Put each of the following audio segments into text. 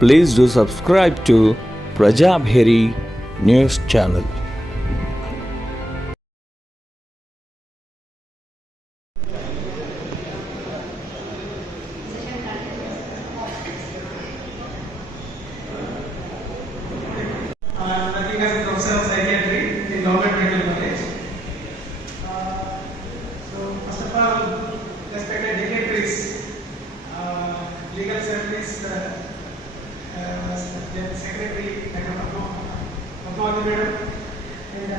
Please do subscribe to Prajabheri News Channel. Working as a professor of psychiatry in Government Medical College. So first of all, respected dignitaries, legal service secretary Dr. Padmavati madam, and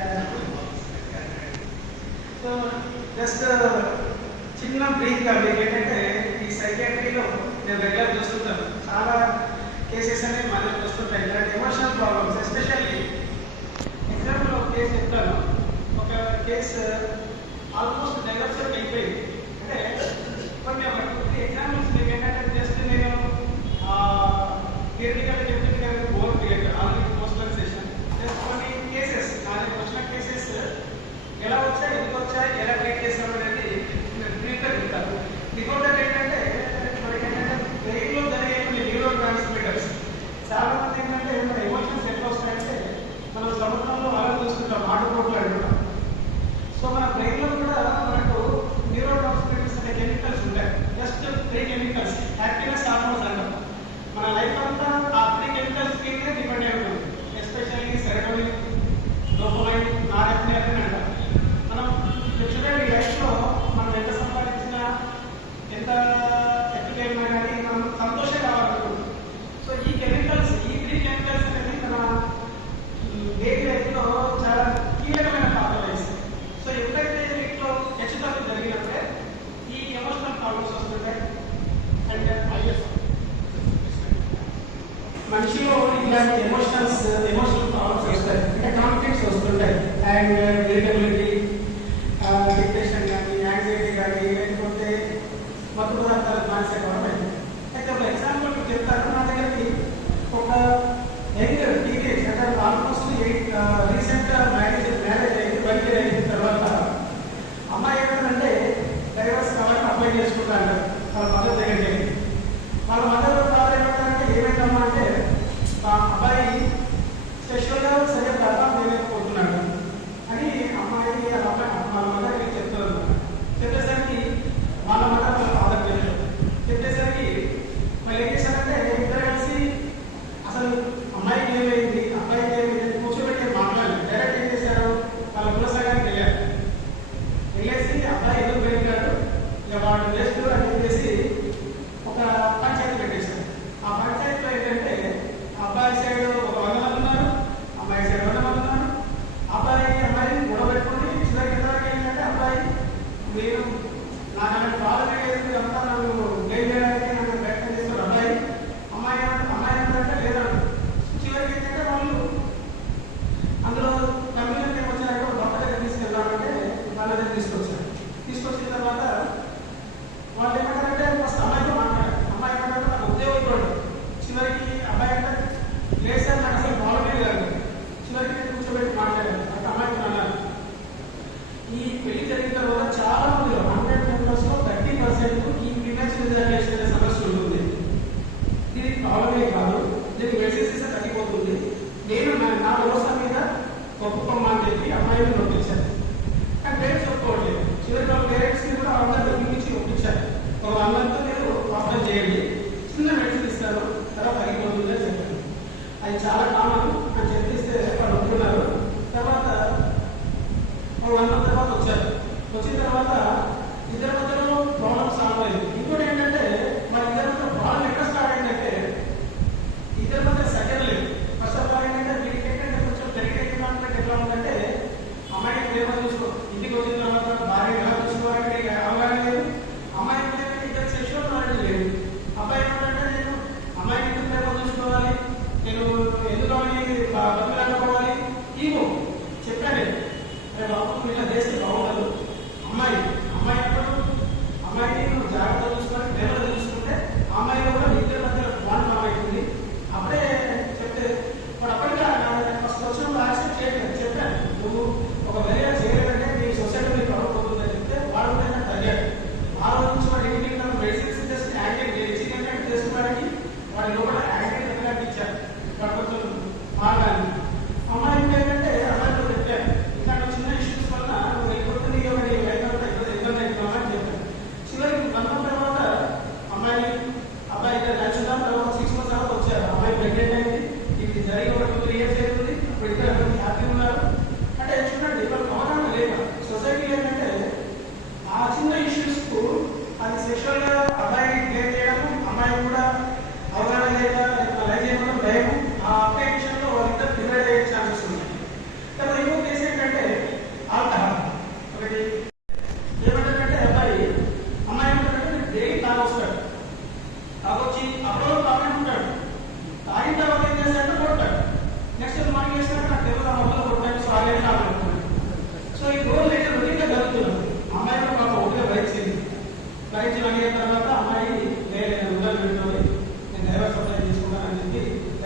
so just చిన్న brief గా మీకు ఏంటంటే ఈ సైకియాట్రీలో నేను regular చూస్తుంటాను, చాలా cases అనేవి మనకి వస్తుంటాయి. ఇలాంటి ఎమోషనల్ ప్రాబ్లమ్స్, ఎస్పెషల్లీ ఎగ్జాంపుల్ ఒక కేసు చెప్తాను. ఒక కేసు ఆల్మోస్ట్ డైవర్స్ అయిపోయింది. అంటే కొన్ని ఒక 2-3 ఎగ్జాంపుల్స్ మీకు ఏంటంటే జస్ట్ నేను థియరిటికల్ చెప్తుంది కదా, bore clear already postal session just కొన్ని కేసెస్ నాలుగు వచ్చిన కేసెస్ ఎలా వచ్చాయి, ఎందుకు వచ్చాయి, ఎలా ట్రీట్ చేసాం అనేది బ్రీఫ్గా చెప్తాను. బిఫోర్ దట్ ఏంటంటే మనకి ఏంటంటే బ్రెయిన్లో జరిగే కొన్ని న్యూరో ట్రాన్స్మిటర్స్, చాలా మంది ఏంటంటే మన ఎమోషన్స్ ఎట్లా వస్తాయంటే మనం సముద్రంలో అలా చూస్తుంటాం, ఆటుపోట్లు అంటున్నాం. సో మన బ్రెయిన్లో కూడా మనకు న్యూరో ట్రాన్స్మిటర్స్ అనే కెమికల్స్ ఉంటాయి. జస్ట్ 3 కెమికల్స్, హ్యాపీనెస్ హార్మోన్స్ అంటాం. మన లైఫ్ అంతా ఆ 3 కెమికల్స్ మీదే డిపెండ్ అయి ఉంటుంది. ఎస్పెషల్లీ సెరోటోనిన్, డోపమైన్, నారెప్నేఫ్రిన్ అంటాం. మనం చూడండి లైఫ్లో మనం ఎంత సంపాదించినా ఎంత ఎక్కడికైనా కానీ మనం సంతోషం కావాలనుకుంటున్నాం. సో ఈ కెమికల్స్, ఈ 3 కెమికల్స్ అనేది మన డైలీ లైఫ్లో చాలా కీలకమైన పాత్ర వహిస్తాయి. సో ఎప్పుడైతే వీటిలో హెచ్చుతగ్గులు జరిగినప్పుడే ఈ ఎమోషనల్ ప్రాబ్లమ్స్ వస్తుంటాయి. అండ్ మనిషిలో ఇలాంటి ఎమోషనల్ ప్రాబ్లమ్స్ వస్తాయి, అంటే కాన్ఫ్లిక్ట్స్ వస్తుంటాయి. అండ్ ఇరిటబిలిటీ, డిప్రెషన్ కానీ, యాంగ్జైటీ కానీ, లేకపోతే మత్తు పదార్థాలకు మానసిక కావడం. అయితే ఒక ఎగ్జాంపుల్ చెప్తాను. నా దగ్గరికి ఒక యంగ్ టీనేజ్, అంటే ఆల్మోస్ట్ రీసెంట్ మ్యారేజ్ అయింది, 1 year అయిన తర్వాత అమ్మాయి ఏమంటే డైవర్స్ కావాలని అప్లై చేసుకుంటా అంటారు వాళ్ళ మదర్ దగ్గరికి. వాళ్ళ మదర్ ఫాదర్ ఏమంటారంటే ఏమైందమ్మా అంటే ఆ అబ్బాయి స్పెషల్గా సరిగ్గా పర్ఫామ్ చేయలేకపోతున్నాడు అని అమ్మాయి వాళ్ళ మదర్కి చెప్తారు. చెప్పేసరికి వాళ్ళ మదర్ వాళ్ళ ఫాదర్ చెప్పేసరికి మళ్ళీ ఏం చేశారంటే ఇద్దరు కలిసి అసలు అమ్మాయికి ఏమైంది, అబ్బాయికి ఏమైంది కూర్చోబెట్టి మాట్లాడాలి. డైరెక్ట్ ఏం చేశారు, వాళ్ళ కులసాగానికి వెళ్ళేసి అబ్బాయి ఎందుకు వెళ్ళాడు, ఇక వాడు వేస్ట్ అని చెప్పేసి ఒక పంచాయతీ పెట్టేశారు. ఆ పంచాయతీలో ఏంటంటే అబ్బాయి సైడ్ ఒక 100 మంది ఉన్నారు, అమ్మాయి సైడ్ 100 మంది ఉన్నారు. అమ్మాయిని గొడవ పెట్టుకుని చివరికి ఏంటంటే అబ్బాయి నేను నాకు అలాంటి ప్రాబ్లం లేదు అంతా నన్ను బ్లేమ్ చేయడానికి నన్ను ప్రయత్నం చేస్తారు అబ్బాయి. అమ్మాయి ఏంటంటే లేదండి. చివరికి ఏంటంటే వాళ్ళు అందులో కమ్యూనిటీ ఏమొచ్చారంటే ఒక డాక్టర్ దగ్గర తీసుకెళ్దామంటే వాళ్ళ దగ్గర తీసుకొచ్చిన తర్వాత వాళ్ళు ఏమంటారంటే ఫస్ట్ అమ్మాయితో మాట్లాడారు. అమ్మాయి ఏమంటారంటే నాకు ఉద్యోగం. చివరికి అబ్బాయి అంటే లేదు సార్ నాకు అసలు ప్రాబ్లమే లేదు. చివరికి కూర్చోబెట్టి మాట్లాడారు. అంటే అమ్మాయితో అన్నారు, ఈ పెళ్లి జరిగిన తర్వాత చాలా మందిలో 100 మెంబర్స్లో 30% ఈ ప్రీమెచ్యూర్ రిజర్వేషన్ అనే సమస్య ఉంటుంది. దీనికి ప్రాబ్లమే కాదు, దీనికి మెడిసిన్స్ తగ్గిపోతుంది. నేను నా వ్యవస్థ మీద ఒప్పుకోమా అని చెప్పి అమ్మాయిని నొప్పించాను. కానీ పేరెంట్స్ ఒప్పుకోవట్లేదు. చివరికి వాళ్ళ పేరెంట్స్ని కూడా అందరూ నొప్పించి ఒప్పించారు. ఒక 1 month మీరు ఆపరేట్ చేయండి, చిన్న మెడిసిన్ ఇస్తారు, తర్వాత తగ్గిపోతుంది అని చెప్పారు. అది చాలా కామన్ అని చెప్పేస్తే వాళ్ళు ఒప్పుకున్నారు. తర్వాత 1 month తర్వాత వచ్చిన తర్వాత ఇద్దరి మధ్యలో ప్రాబ్లమ్ సాల్వ్ అయింది. ఇంకోటి ఏంటంటే మన ఇద్దరి మధ్య ప్రాబ్లం ఎక్కడ స్టార్ట్ అయిందంటే ఇద్దరి మధ్య సెకండ్ లేదు. ఫస్ట్ ఆఫ్ ఆల్ ఏంటంటే వీడికి ఏంటంటే కొంచెం తెలియకుండా ఎట్లా ఉందంటే అమ్మాయిని ప్రేమ చూసుకో, ఇంటికి వచ్చిన తర్వాత భార్య ఎలా చూసుకోవాలంటే అవగాహన లేదు. అమ్మాయి ఇద్దరు సెక్షువల్ నాలెడ్జ్ లేదు. అబ్బాయి ఏమంటే నేను అమ్మాయిని ఎందుకు ప్రేమ చూసుకోవాలి, నేను ఎందుకు అమ్మాయి బతుకులాడుకోవాలి, ఈగో చెప్పాను. అరే బాబు ఇలా చేస్తే బాగుండదు. అమ్మాయిని నువ్వు జాగ్రత్తగా చూసుకొని ప్రేమగా చూసుకుంటే అమ్మాయిలో కూడా ఇద్దరి మధ్య బాండ్ అవుతుంది. అప్పుడే చెప్తే వాడు అప్పటికే ఫస్ట్ వచ్చినప్పుడు యాక్సెప్ట్ చేయలేదు. చెప్పాను నువ్వు ఒక వేరే చేయలేదంటే నీ సొసైటీ నీకు అవ్వబోతుందని చెప్తే వాడు కూడా తగ్గాడు. ఆ రోజు నుంచి వాడు ఇంటికి మెడిసిన్స్ జస్ట్ యాంటీ చేసుకున్నానికి వాడి లోపల యాంటీ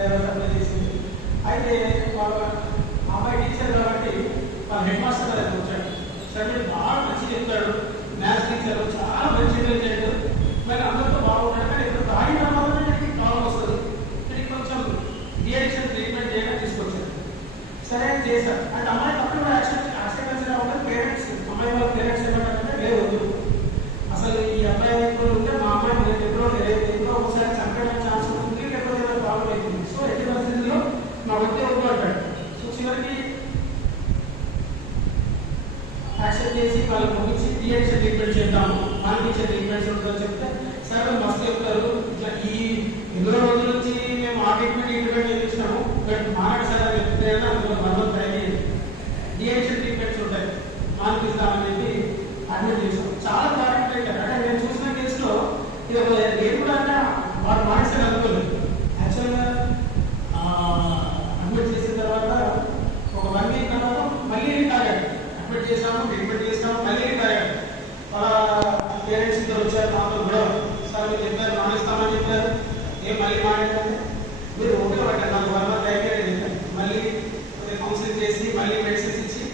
తర్వాత అప్లై చేసింది. అయితే వాళ్ళ అమ్మాయి టీచర్ కాబట్టి వాళ్ళ హెడ్ మాస్టర్ దగ్గర వచ్చాడు. సరే మీరు బాగా మంచి చెప్తాడు, మ్యాథ్స్ టీచర్ చాలా మంచి ఇంటెలిజెంట్, మరి అందరితో బాగుంటాడు, కానీ ఇప్పుడు రాయిన తర్వాత నాకు ప్రాబ్లం వస్తుంది, దీనికి కొంచెం డిఎడిక్షన్ ట్రీట్మెంట్ చేయడం తీసుకొచ్చారు. సరే అని చేశారు. అంటే అమ్మాయి తప్పుడు యాక్సెప్టెన్స్ రావడం పేరెంట్స్, అమ్మాయి వాళ్ళ పేరెంట్స్ ఏమంటారంటే లేదు వద్దు, అసలు ఈ అబ్బాయి ఎప్పుడు ఉంటే మా అమ్మాయి నేను ఎప్పుడో ఒకసారి చంపేయడానికి ఛాన్స్ ఉంటుంది, లేకపోతే ఏదో ప్రాబ్లం అవుతుంది, సో ఎట్టి పరిస్థితుల్లో మా వద్దే వద్దు అంటాడు. సో చివరికి యాక్సెప్ట్ చేసి వాళ్ళకి పంపించి డిఎడిక్షన్ ట్రీట్మెంట్ చేద్దాము, మానిపించే ట్రీట్మెంట్స్ ఉంటుందని చెప్తే సరే మస్తు చెప్తారు. ఇట్లా ఈ 20 రోజుల నుంచి మేము ఆ ట్రీట్మెంట్ ఈ ట్రీట్మెంట్ చేయించినాము, బట్ మానక సార్ చెప్తే అందులో మనం తయారు డిఎడిక్షన్ ట్రీట్మెంట్స్ ఉంటాయి మానిపిస్తామని చెప్పి అడ్మిట్ చేసాం. చాలా టాలెంట్ అయ్యారు. అంటే నేను చూసిన కేసులో ఇది నేను కూడా అంటే వాడు మానేసాను అనుకోలేదు. యాక్చువల్గా అడ్మిట్ చేసిన తర్వాత ఒక 1 వీక్ తర్వాత మళ్ళీ తాగాడు. అడ్మిట్ చేసాము, ట్రీట్మెంట్ చేసాము, మళ్ళీ తాగాడు. వాళ్ళ పేరెంట్స్ ఇద్దరు వచ్చారు, నాతో కూడా సార్ మీరు చెప్పారు మానేస్తామని చెప్పారు, ఏం మళ్ళీ మానేస్తాను మీరు ఓకే పట్టారు, నాకు 1 మంత్ అయిపోయాడు చెప్పారు. మళ్ళీ కౌన్సిలింగ్ చేసి మళ్ళీ మెడిసిన్స్ ఇచ్చి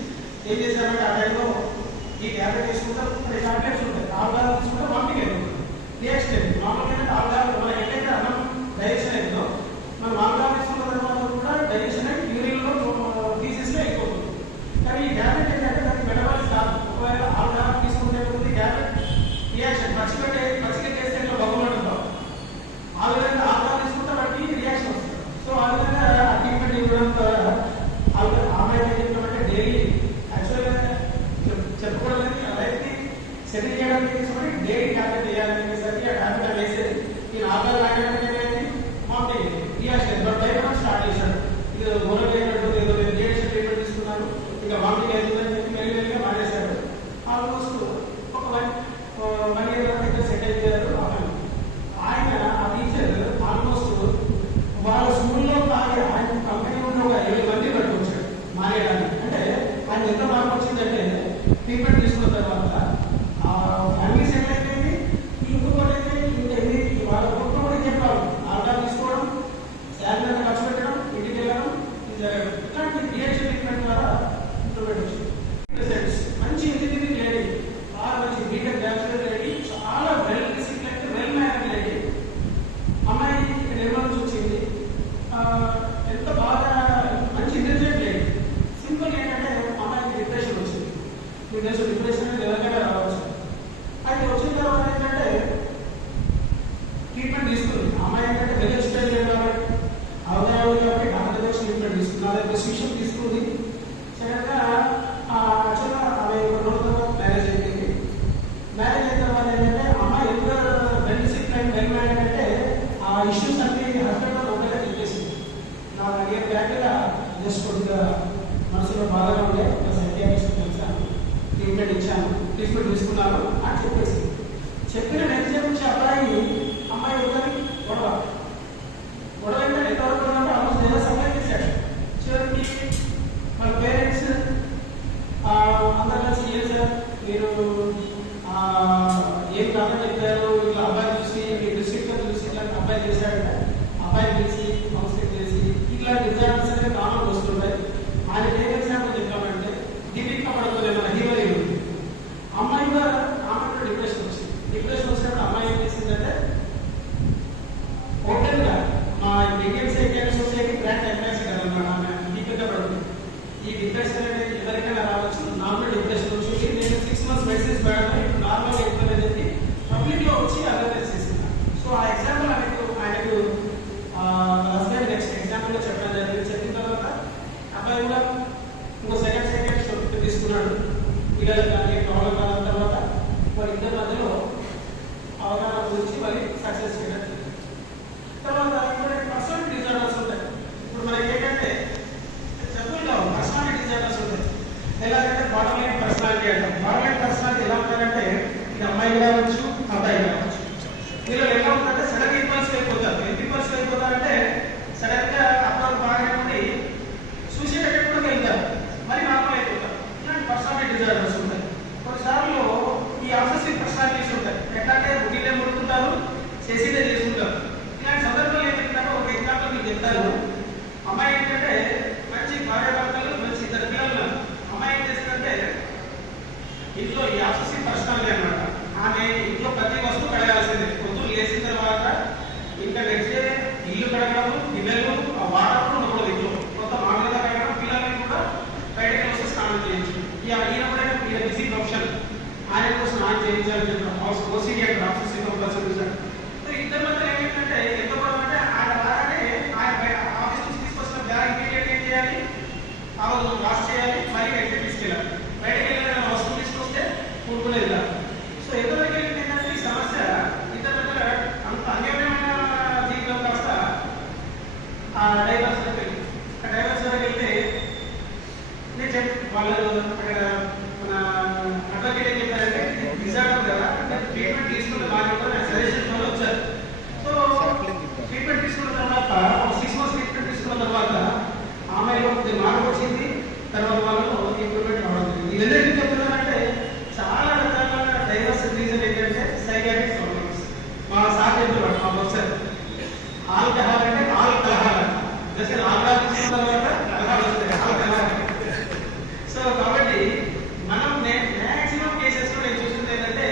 ఏం చేశారంటే ఆ టైంలో ఈ ట్యాబ్లెట్ తీసుకుంటే 3 టాబ్లెట్స్ ఉంటాయి, ఆవుదాలు తీసుకుంటే వామిటింగ్ అవుతుంది, రియాక్షన్ అవుతుంది. మామూలుగా ఏంటంటే ఆవుదాలు మనకి ఎక్కడైతే అన్నం డైజెషన్ అవుతుందో మనం ఆవుదాలు తీసుకున్న తర్వాత కూడా డైజెషన్ అయితే యూరిన్లో ఫీజెస్లో అయిపోతుంది. కానీ ఈ ట్యాబ్లెట్ ఏంటంటే దానికి మెటబాలిస్ కాదు. ఒకవేళ ఆవుదాలు తీసుకుంటే ట్యాబ్లెట్ రియాక్షన్ పచ్చిగట్టేస్తే ఇట్లా బొమ్మలుంటుందో ఆ విధంగా ఆవుదాలు తీసుకుంటే వాటికి రియాక్షన్ వస్తుంది. సో ఆ విధంగా ఆ ట్రీట్మెంట్ ఇవ్వడం ద్వారా ఆమె చెప్పినట్టే డైలీ యాక్చువల్గా చెప్పుకోవడానికి లైఫ్కి సెటిల్ చేయడానికి తీసుకొని డైలీ ట్యాబ్లెట్ వేయాలని చెప్పేసరికి ఆ ట్యాబ్లెట్ వేసేది ఈ ఆధార్ లాంటి మామూలు రియాక్షన్ బట్ భయపడడం స్టార్ట్ చేశాడు. ఇది గోడ లేనట్టు ఏదో రియాక్షన్ ట్రీట్మెంట్ తీసుకున్నాను, ఇంకా వామిటింగ్ అవుతుందని చెప్పి మెల్లిమెల్లిగా మానేశాడు. ఆల్మోస్ట్ ఒక 1 year వరకు సెట్ అయిపోయారు. ఆయన ఆ టీచర్ ఆల్మోస్ట్ వాళ్ళ స్కూల్లో తాగే ఆయన కంపెనీ ఉన్న ఒక 7 మంది పట్టుకొచ్చాడు మానేయడానికి. అంటే ఆయన ఎంత మార్పు వచ్చిందంటే ట్రీట్మెంట్ తీసుకున్న తర్వాత ఫ్యామిలీ సెటిల్ అయిపోయింది. ఇంకొకటి అయితే ఇంకా వాళ్ళ కొత్త కూడా చెప్పాలి ఆర్డర్ తీసుకోవడం, శాలరీ ఖర్చు పెట్టడం, ఇంటికి వెళ్ళడం, ఇట్లాంటి డిఎడిక్షన్ ట్రీట్మెంట్ ద్వారా ఇంప్రూవ్మెంట్ వచ్చింది. మంచి ఇంజనీరింగ్ లేడీ, బాగా మంచి బీటెక్ బ్యాచులర్ లేడీ, చాలా వెల్ డిసిప్లైన్ వెల్ మ్యానర్డ్ లేడీ. అమ్మాయి ఇక్కడ నిర్మాణం నుంచి వచ్చింది, ఎంత బాగా మంచి ఇంటెలిజెంట్ లేడీ. సింపుల్ ఏంటంటే అమ్మాయికి డిప్రెషన్ వచ్చింది. మీకు తెలుసు డిప్రెషన్ అనేది ఎవరికైనా రావచ్చు. అయితే వచ్చిన తర్వాత ఏంటంటే ట్రీట్మెంట్ తీసుకుంది. అమ్మాయి ఏంటంటే వెల్ స్టైల్ కాబట్టి అవగాహన కాబట్టి డాక్టర్ దగ్గర ట్రీట్మెంట్ తీసుకుంది, అదే ప్రిస్క్రిప్షన్ తీసుకుంది. సడన్గా యాక్చువల్గా ఆమె 2 రోజుల తర్వాత మ్యారేజ్ అయిపోయింది. మ్యారేజ్ అయిన తర్వాత ఏంటంటే అమ్మాయి ఎంత వెల్ డిసిప్లైన్ వెల్ మ్యారేజ్ అంటే ఆ ఇష్యూస్ అన్ని హస్బెండ్ ఒకటే చెప్పేసింది. నాకు అడిగే బ్యాక్గా జస్ట్ కొద్దిగా మనసులో బాధగా ఉండే సైకియాట్రిస్ట్ కలిసాను, ట్రీట్మెంట్ ఇచ్చాను, ట్రీట్మెంట్ తీసుకున్నాను అని చెప్పేసి చెప్పిన నెక్స్ట్ డే నుంచి అమ్మాయి ఒకరి గొడవ ఏంటంటే ఎంతవరకు ఉందంటే ఆల్మోస్ట్ ఏదో సప్లై చేశాడు. చివరికి వాళ్ళ పేరెంట్స్ అందరూ కలిసి ఏం సార్ మీరు ఏం కాదని చెప్పారు, ఇట్లా అబ్బాయి చూసి మీ డిస్ట్రిక్ట్లో చూసి ఇట్లా అబ్బాయి చేశాడంటే అబ్బాయి తెలిసి కౌన్సిలింగ్ చేసి ఇట్లాంటి ఎగ్జాంపుల్స్ అనేది కామన్ వస్తుంటాయి. ఆయన ఏం ఎగ్జాంపుల్ చెప్పామంటే దీనికి పడుతుంది మన హీరో అమ్మాయి కూడా ఆమె డిప్రెషన్ వచ్చింది. డిప్రెషన్ వచ్చిన పిల్లలు ఆ వాటర్ ఉండకూడదు ఇంట్లో మొత్తం ఆడగా కాకుండా పిల్లల్ని కూడా బయటకు వస్తే స్నానం చేయించు. ఈయన కూడా బిజీ ప్రొఫెషన్, ఆయన కోసం స్నానం చేయించాలని చెప్పారు. ఓసీడీ అక్కడ ఆఫీస్ చూసారు. ఇద్దరు మధ్య ఏమైందంటే ఎంత కూడా అంటే ఆయన రాగానే ఆయన ఆఫీస్ నుంచి తీసుకొచ్చిన బ్యాగ్ ఇమీడియట్ ఏం చేయాలి, ఆ రోజు వాష్ చేయాలి, మళ్ళీ బయటకి తీసుకెళ్ళాలి. బయటకు వెళ్ళిన వస్తువు తీసుకొస్తే కూడుకునేది కాదు. సో ఎంతవరకు వెళ్ళింది ఏంటంటే ఈ సమస్య ఇద్దరు మధ్య అంత అన్యోన్యమైన జీవితం కాస్త ఆ డైవర్స్ వరకు వెళ్ళింది. ఆ డైవర్స్ వరకు వెళ్తే నేను వాళ్ళు అక్కడ మన అడ్వకేట్ ఏం చెప్పారంటే డిజార్డర్ కదా, ట్రీట్మెంట్ తీసుకుంటే బాగా సజెషన్ వాళ్ళు వచ్చారు. సో ట్రీట్మెంట్ తీసుకున్న తర్వాత 6 months ట్రీట్మెంట్ తీసుకున్న తర్వాత ఆమెలో మార్పు వచ్చింది. తర్వాత వాళ్ళు ఇంప్రూవ్మెంట్ రావడం జరిగింది. ఇది ఎందుకు చెప్తున్నానంటే చాలా రకాల డైవర్స్ రీజన్ ఏంటంటే సైకాట్రిక్ ప్రాబ్లమ్స్. మా సార్ చెప్పేవాడు, మా ప్రొఫెసర్, ఆల్కహాల్ అంటే ఆల్కహాల్ జస్ట్ ఆల్కహాల్ తీసుకున్న తర్వాత కలహాలు వస్తాయి, ఆల్కహాల్. సో కాబట్టి మనం మ్యాక్సిమం కేసెస్ లో నేను చూస్తుంది ఏంటంటే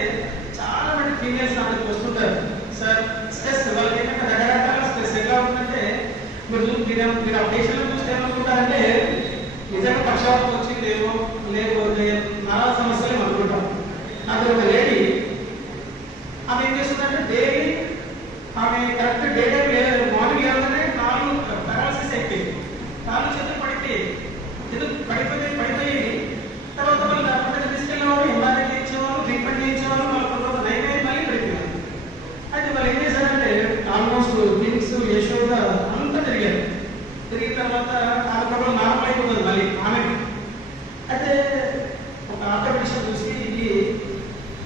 చాలా మంది ఫీమేల్స్ నాకు వస్తుంటారు. సార్ స్ట్రెస్ వాళ్ళకి ఏంటంటే రకరకాల స్ట్రెస్ ఎలా ఉందంటే మీరు ఆ పేషెంట్ చూస్తే ఏమనుకుంటారంటే నిజంగా పక్షవాతం వచ్చిందేమో లేకపోతే నానా సమస్యలు అనుకుంటాం. నాకు ఒక లేడీ, ఆమె ఏం చేస్తుందంటే డైలీ ఆమె కరెక్ట్ డే టైం లేదు, మార్నింగ్ లేవగానే కాళ్ళు పారాలసిస్ అయిపోయింది, కాళ్ళు చేతులు పడిపోయి ఎందుకు పడిపోయి తర్వాత వాళ్ళు డాక్టర్ తీసుకెళ్ళేవాళ్ళు, ఎంఆర్ఐ చేయించేవాళ్ళు, ట్రీట్మెంట్ చేయించేవాళ్ళు, వాళ్ళ తర్వాత నైవేద్యం మళ్ళీ పడిపోయారు. అయితే వాళ్ళు ఏం చేశారంటే ఆల్మోస్ట్ కింగ్స్ యశోద అంతా తిరిగారు. తిరిగిన తర్వాత ఆ ప్రాబ్లం నార్మల్ అయిపోతుంది మళ్ళీ ఆమెకి. అయితే ఒక ఆర్థోపెడిషన్ చూసి ఇది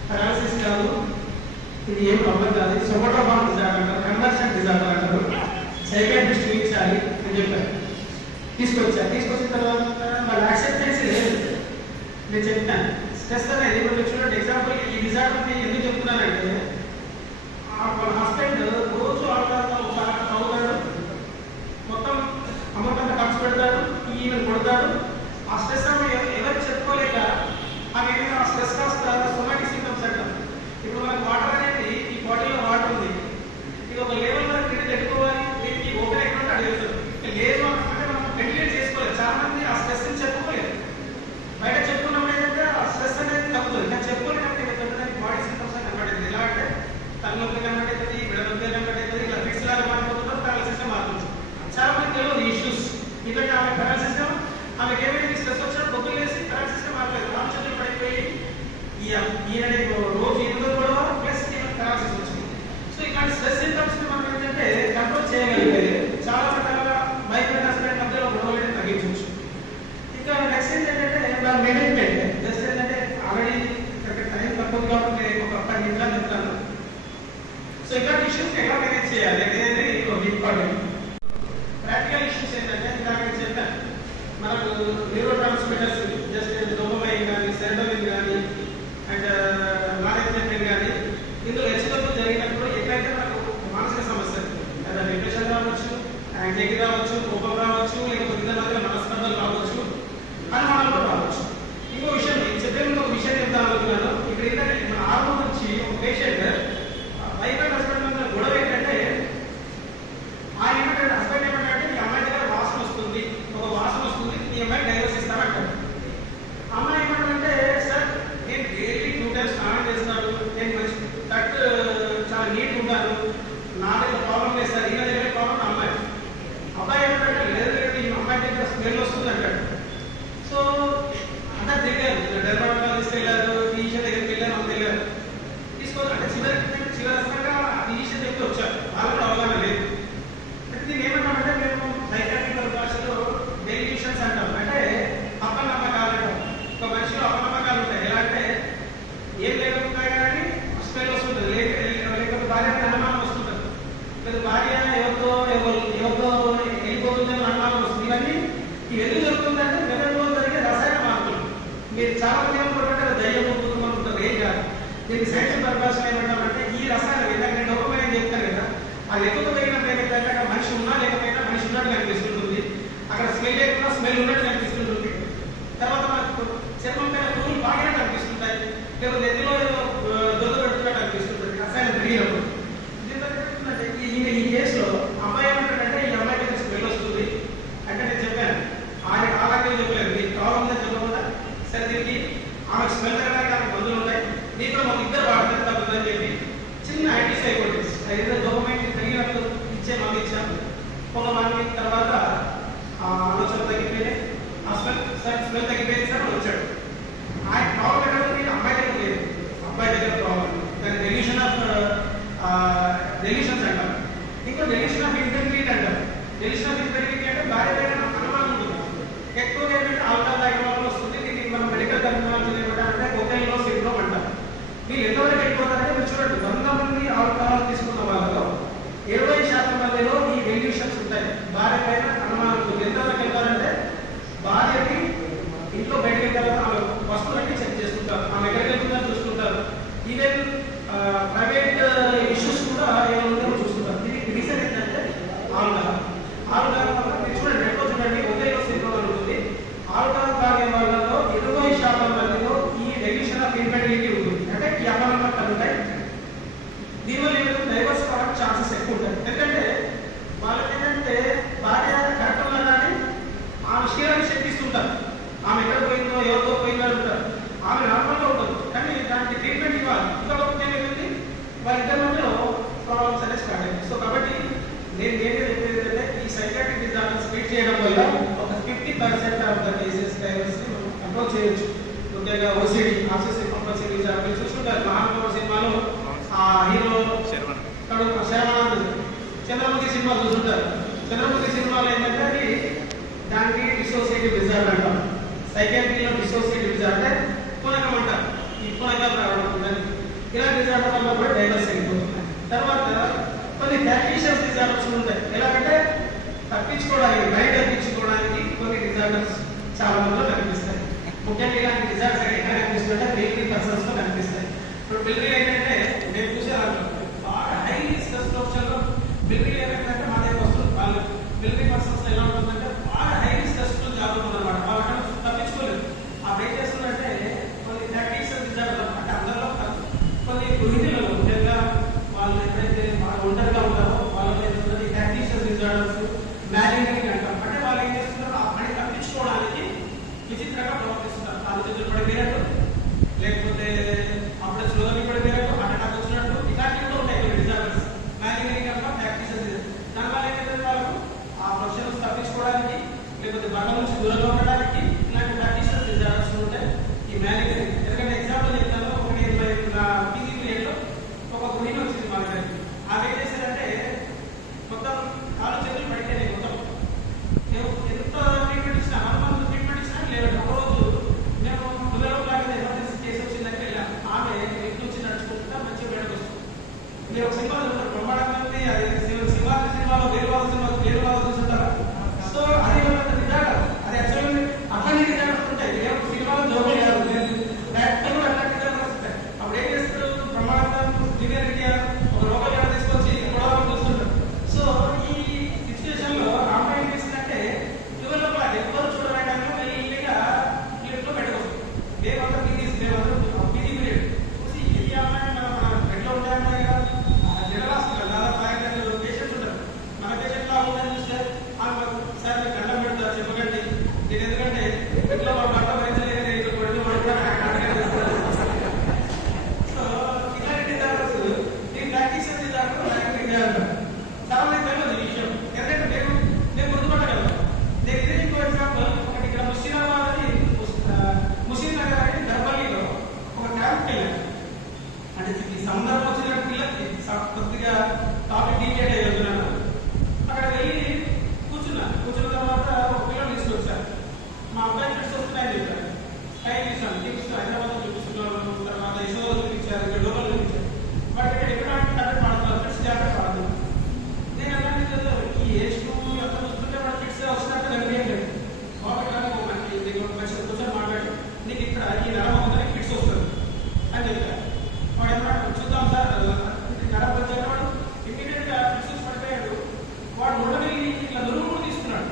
పారాలసిస్ కాదు, ఇది ఏం ప్రాబ్లం కాదు, ఇది సొమోటోఫాన్ డిజార్డర్ అంటారు, కన్వర్షన్ డిజార్డర్ అంటారు, సైకాట్రిస్ట్ చూపించాలి అని చెప్పారు. తీసుకొచ్చిన తర్వాత వాళ్ళు యాక్సెప్టెన్స్ లేదు. నేను చెప్తాను స్ట్రెస్ అనేది ఇప్పుడు చూడండి, ఎగ్జాంపుల్ ఈ డిజార్డర్ ఎందుకు చెప్తున్నానంటే వాళ్ళ హస్బెండ్ రోజు ఆడతాడు, తాగుతాడు, మొత్తం అమౌంట్ అంతా ఖర్చు పెడతాడు, ఈవెన్ కొడతాడు. ఆ స్ట్రెస్ ఆమె ఎవరికి చెప్పుకోలేక ఆమె ఏమైనా ఆ స్ట్రెస్ కాస్త సొమాటిక్ సింప్టమ్స్ అంటాం. ఇప్పుడు మనకు వాటర్ అనేది ఈ బాడీలో వాటర్ ఉంది, ఇది ఒక లెవెల్ వరకు కింద పెట్టుకోవాలి, దీనికి ఓపెన్ అయిపోతే అడుగుతారు. లేదు అంటే మనం వెంటిలేట్ చేసుకోలేదు. చాలా మంది ఆ స్ట్రెస్ ని చెప్పుకోలేదు. బయట చెప్పుకున్నప్పుడు ఏంటంటే ఆ స్ట్రెస్ అనేది తగ్గుతుంది, కానీ చెప్పుకోలేకపోతే దానికి బాడీ సింప్టమ్స్ అని కనబడింది. ఎలా అంటే తలనొప్పి కనబడుతుంది, విడనొప్పి కనబడుతుంది, ఇలా ఫిక్స్ లాగా మారిపోతుందో పారాలసిస్ మారుతుంది. చాలా మంది తెలియదు ఇష్యూస్. ఇలాంటి ఆమె పారాలసిస్ ఆమెకి ఏమైంది, స్ట్రెస్ వచ్చినప్పుడు బొగ్గులు వేసి పారాలసిస్ మారలేదు, రామ్ చేతులు పడిపోయి ఈయన రోజు ఎనిమిదో గొడవ ప్లస్ పారాలసిస్ వచ్చింది. సో ఇట్లాంటి స్ట్రెస్ సింప్టమ్స్ ని మనం ఏంటంటే కంట్రోల్ చేయగలిగితే చాలా రకాల వైఫ్ అండ్ హస్బెండ్ మధ్యలో గొడవలు తగ్గించవచ్చు. ఇంకా నెక్స్ట్ ఏంటంటే వాళ్ళ మేనేజ్మెంట్ జస్ట్ ఏంటంటే ఆల్రెడీ టైం తక్కువ కాబట్టి ఒక 10 నిమిషాలు చెప్తాను. సో ఇలాంటి ఇష్యూస్ ఎలా మేనేజ్ చేయాలి అనేది ఇంపార్టెంట్. ప్రాక్టికల్ ఇష్యూస్ ఏంటంటే నేను చెప్పాను, మనకు న్యూరో ట్రాన్స్మిటర్స్ జస్ట్ డోపమైన్ కానీ, సెరోటోనిన్ కానీ అండ్ నారెప్టిన్ కానీ ఇందులో హెచ్చుతగ్గులు జరిగినప్పుడు ఎట్లయితే మనకు మానసిక సమస్యలు లేదా డిప్రెషన్ రావచ్చు, యాంగ్జైటీ రావచ్చు, కోపం రావచ్చు, లేకపోతే ఇద్దరి మధ్య మనస్పర్ధలు రావచ్చు, అనుమానాలు కూడా రావచ్చు. ఇంకో విషయం చెప్పే ముందు ఒక విషయం చెప్తాను అనుకున్నాను. ఇక్కడ ఏంటంటే మన ఆర్మో నుంచి ఒక పేషెంట్ వైఫ్ అండ్ హస్బెండ్ మధ్య గొడవ ఏంటంటే ఆయన ఏమంటాడు, హస్బెండ్ ఏమంటాడంటే ఈ అమ్మాయి దగ్గర వాసన వస్తుంది, ఒక వాసన వస్తుంది, ఈ అమ్మాయి డైవర్స్ ఇస్తామంటాడు. అమ్మాయి ఏమంటాడంటే సార్ నేను డైలీ 2 times స్నానం చేస్తాను, నేను మంచి కట్ చాలా నీట్ ఉంటాను, నా దగ్గర ప్రాబ్లం లేదు సార్, ఈయన దగ్గర ప్రాబ్లం అమ్మాయి. అబ్బాయి ఏమంటాడు లేదు ఈ అమ్మాయి దగ్గర స్మెల్ వస్తుంది అంటాడు. సో అంతా తిరిగారు, డెర్మాటోలాజిస్ట్ వెళ్ళారు, ఫిజిషియన్ దగ్గరికి వెళ్ళారు, అంత వెళ్ళారు, తీసుకోవాలంటే చివరిగా ఫిజిషియన్ దగ్గరికి వచ్చారు, వాళ్ళు కూడా అవగాహన లేదు. అయితే దీన్ని ఏమంటామంటే మేము సైకాట్రిక్ భాషలో డెలివిషన్స్ అంటాం, అంటే అపనమ్మకాలు అంటాం. ఒక మనిషిలో అపనమ్మకాలు ఉంటాయి. ఎలా అంటే ఏం లేకపోతే కానీ స్మెల్ వస్తుంటుంది, లేకపోతే భార్య అనుమానం వస్తుంటుంది, లేదా భార్య ఎవరితో వెళ్ళిపోతుందని అనుమానం వస్తుంది. ఇవన్నీ ఎందుకు జరుగుతుందంటే మెదడులో జరిగే రసాయన మార్పులు. మీరు చాలా మంది ఏమనుకుంటే దయ్యం కుటుంబం ఉంటుంది, ఏం కాదు. దీనికి సైన్స్ పరిభాషలో ఏమంటామంటే ఈ రసాయనం ఇందాక నేను డోపమైన్ చెప్తాను కదా, అది ఎక్కువ పెరిగినప్పుడు ఏమైతే అక్కడ మనిషి ఉన్నా లేకపోయినా మనిషి ఉన్నట్టు కనిపిస్తుంటుంది, అక్కడ స్మెల్ లేకుండా స్మెల్ ఉన్నట్టు కనిపిస్తుంటుంది, తర్వాత మనకు చర్మం పైన పురుగులు బాగా కనిపిస్తుంటాయి, లేకపోతే ఎత్తులో దొంగ పెడుతున్నట్టు అనిపిస్తుంటుంది రసాయనం పెరిగినప్పుడు. దీంతో ఈ కేసులో అమ్మాయి ఏమంటాడంటే ఈ అమ్మాయి ఒక 1 వీక్ తర్వాత ఆలోచన తగ్గిపోయినాయి, ఆ స్మెల్ తగ్గిపోయింది సార్ వచ్చాడు. ఆయన ప్రాబ్లం ఎక్కడ ఉంది? అమ్మాయి దగ్గర లేదు, అబ్బాయి దగ్గర ప్రాబ్లం. దాన్ని డెలిషన్ ఆఫ్ డెలిషన్స్ అంటారు. ఇంకో డెలిషన్ ఆఫ్ ఇంటెగ్రిటీ అంటారు. డెలిషన్ ఆఫ్ ఇంటెగ్రిటీ అంటే భార్య పైన అనుమానం ఉంటుంది. ఎక్కువగా ఏంటంటే ఆల్కహాల్ తాగడం వల్ల వస్తుంది. దీనికి మనం మెడికల్ టర్మినాలజీ ఏమంటారంటే కోకైలో సిండ్రోమ్ అంటారు. వీళ్ళు ఎంతవరకు వెళ్ళిపోతారంటే మీరు చూడండి, 100 మంది ఆల్కహాల్ తీసుకున్న వాళ్ళలో 20% మందిలో ఈ డెలిషన్స్ ఉంటాయి. భార్య పైన అనుమానం ఉంటుంది. ఎంతవరకు వెళ్తారంటే భార్యకి ఇంట్లో బయటకి తర్వాత ఆమె వస్తువులన్నీ చెక్ చేసుకుంటారు, ఆమె ఎక్కడికి వెళ్తుందని చూసుకుంటారు. ఈవెన్ ప్రైవేట్ ఇష్యూస్ కూడా ఏమైనా చూసుకుంటారు. దీనికి రీజన్ ఏంటంటే ఆల్కహాల్. ఆల్కహాల్ వల్ల మీరు చూడండి, ఎక్కువ చూడండి ఉదయం సిండ్రోమ్ ఉంటుంది. ఆల్కహాల్ తాగే వాళ్ళలో 20% మందిలో ఈ డెలిషన్ ఆఫ్ ఇన్ఫెర్టిలిటీ ఉంటుంది. అంటే ఈ అపనమ్మకాలు కలుగుతాయి. దీనివల్ల ఏమైనా డైవర్స్ కావడానికి ఛాన్సెస్ ఎక్కువ ఉంటాయి. ఎందుకంటే వాళ్ళకి ఏంటంటే భార్య కరెక్ట్ ఉన్నా కానీ ఆమె శరీరాన్ని శక్తిస్తుంటారు. ఆమె ఎక్కడ పోయిందో ఎవరితో పోయిందో అంటారు. ఆమె నార్మల్గా ఉంటుంది కానీ దానికి ట్రీట్మెంట్ ఇవ్వాలి. ఇంకొకటి ఏమైంది, వాళ్ళిద్దరి మధ్యలో ప్రాబ్లమ్స్ అనేది స్టార్ట్ అయ్యాయి. సో కాబట్టి నేను చెప్పేది ఏంటంటే ఈ సైకాట్రిక్ డిజార్డర్స్ ట్రీట్ చేయడం వల్ల ఒక 50% ఆఫ్ ద కేసెస్ డైవర్స్ని మనం కంట్రోల్ చేయొచ్చు. ముఖ్యంగా ఓసిడి, ఆబ్సెసివ్ కంపల్సివ్ డిజార్డర్ మీరు చూసుకుంటారు. మహానుభావ సినిమాలో ఆ హీరో శరవణానంద్ చంద్రముఖి సినిమా చూసుంటారు. చంద్రముఖి సినిమాలో ఏంటంటే అది దానికి డిసోసియేటివ్ డిజార్డర్ అంటారు. సైకాట్రీలో డిసోసియేటివ్ డిజార్డర్ అంటే పూనకం అంటారు. ఈ పూనకాలు రావడం ఇలా డిజార్డర్ వల్ల కూడా డైవర్స్ అయిపోతుంది. తర్వాత కొన్ని ఫ్యాక్టీషియస్ డిజార్డర్స్ ఉంటాయి. ఎలాగంటే తప్పించుకోవడానికి, బయట తప్పించుకోవడానికి కొన్ని డిజార్డర్స్ చాలా మందిలో కనిపిస్తాయి. ముఖ్యంగా ఇలాంటి డిజార్డర్స్ ఎక్కడ కనిపిస్తుంటే మిలిటరీ పర్సన్స్ లో కనిపిస్తాయి. ఇప్పుడు మిలిటరీ ఏంటంటే నేను చూసేవాళ్ళు బాగా హై స్ట్రెస్ ప్రొఫెషన్లో మిలిటరీ ఏమైందంటే మా దగ్గర వస్తుంది. వాళ్ళు మిలిటరీ పర్సన్స్ ఎలా ఉంటుందంటే బాగా హై స్ట్రెస్ జాబ్ ఉందన్నమాట. వాళ్ళ తప్పించుకోలేదు. అప్పుడు ఏం చేస్తుందంటే కొన్ని ఫ్యాక్టీషియస్ డిజార్డర్ అంటే అందరిలో కొన్ని గృహిణులలో ముఖ్యంగా వాళ్ళు ఎప్పుడైతే ఒంటరిగా ఉంటారో వాళ్ళలో ఏంటంటే ఫ్యాక్టీషియస్ డిజార్డర్స్ మ్యారేజ్ అంటాం. అంటే వాళ్ళు ఏం చేస్తున్నారో ఆ పని తప్పించుకోవడానికి విచిత్రంగా ప్రవర్తిస్తున్నారు. కాలు చేతులు పడిపోయినట్టు, లేకపోతే అప్పుడే స్లోగా పడిపోయినట్టు, హార్ట్ అటాక్ వచ్చినట్టు, ఇలాంటివి కూడా ఉంటాయి కొన్ని డిజార్డర్స్. మ్యారేజ్ కనుక ఫ్యాక్టీషియస్ దానివల్ల ఏంటంటే వాళ్ళకు ఆ ప్రొఫెషన్స్ తప్పించుకోవడానికి లేకపోతే బండ నుంచి దూరంగా ఉండడానికి ఇలాంటి ఫ్యాక్టీషియస్ డిజార్డర్స్ ఉంటాయి. ఈ మ్యారేజ్ ఎందుకంటే ఎగ్జాంపుల్ చెప్తాను. ఒకటి పీజీ పీరియడ్ లో ఒక గృహిణి వచ్చింది మా దగ్గరికి. ఆమె ఏం చేశారంటే మొత్తం కాలు చేతులు పడితేనే మొత్తం ఎంత ట్రీట్మెంట్ ఇచ్చినా 1 month ట్రీట్మెంట్ ఇచ్చినా లేదు. ఒకరోజు మేము పిల్లలకి ఎమర్జెన్సీ కేసు వచ్చిందంటే వెళ్ళాం. ఆమె ఇంటి నుంచి నడుచుకుంటా మంచిగా బయటకు వస్తుంది. మీరు ఒక సినిమా చూస్తారు, బ్రహ్మాండంగా ఉంది. అది సినిమాలో వేరు వాళ్ళు చూస్తుంటారు. సో అది నిజాగా అది యాక్చువల్లీ అట్లాంటి డిజార్డర్స్ ఉంటాయి. సినిమాలో జోకులు కాదు, డైరెక్టర్ కూడా అట్లాంటి డిజార్డర్స్ ఉంటాయి. అప్పుడు ఏం చేస్తారు, బ్రహ్మాండంగా జూనియర్ ఇండియా ఒక లోకల్ గార్డ్ తీసుకొచ్చి గొడవ చూస్తుంటారు. సో ఈ సిచ్యువేషన్ లో అమ్మాయి ఏం చేసిందంటే ఎవరు ఎవరు చూడడానికి వెళ్ళి ఇల్లుగా క్లిప్ లో పెట్టుకోవచ్చు. మేమంతా పీజీ పీరియడ్ చూసి ఈ అమ్మాయి మన బెడ్ లో ఉండే అమ్మాయి కదా, జనరల్ హాస్పిటల్ దాదాపు 500 పేషెంట్స్ ఉంటారు. మన పేషెంట్ లా ఉందని చూస్తే సార్ మీరు గంట పెడతారు చెప్పకండి. నేను ఎందుకంటే ఇంట్లో మా భర్త భరించలేదు సో ఇలాంటి డిజార్డర్స్ ఈ ప్రాక్టీషియస్ డిజార్డర్ చాలా మంది తెలియదు ఈ విషయం. ఎందుకంటే నేను గుర్తుపట్టగలను. నేను ఇదే ఇంకో ఎగ్జాంపుల్, ఒకటి ఇక్కడ ముషీర్ నగర్ అని దర్బల్లిలో ఒక క్యాంప్కి వెళ్ళాను. అంటే ఈ సందర్భం వచ్చిన పిల్లలకి కొద్దిగా టాపిక్ డీటెయిల్ అయ్యి వెళ్తున్నాను. అక్కడ వెళ్ళి కూర్చున్న తర్వాత ఒక పిల్లలు తీసుకొచ్చారు. మా అబ్బాయి ఫిట్స్ వస్తున్నాయని చెప్పారు. టైం తీసాను, చూపిస్తాను. హైదరాబాద్ చూపిస్తున్నాను, తర్వాత యశోద చూపించారు, ఇక్కడ లోకల్ చూపించారు. బట్ ఇక్కడ ఎక్కడ పాడుతున్నారు, ఫిట్స్ జాగ్రత్త పాడుతున్నారు. నేను అలాంటి ఈ ఏజ్ ఎంత చూస్తుంటే మన ఫిట్స్ వచ్చినట్టు కనిపించలేదు. బాబు మనకి కూర్చొని మాట్లాడి నీకు ఇక్కడ ఈ నెల మొత్తం ఫిట్స్ వస్తుంది అని చెప్పారు. వాడు ఏమన్నా చూద్దాం సార్ నెల వచ్చేవాడు ఇమీడియట్ గా ఫిట్స్ పడిపోయాడు. వాడు ఉండని ఇట్లా నురుగు తీసుకున్నాడు.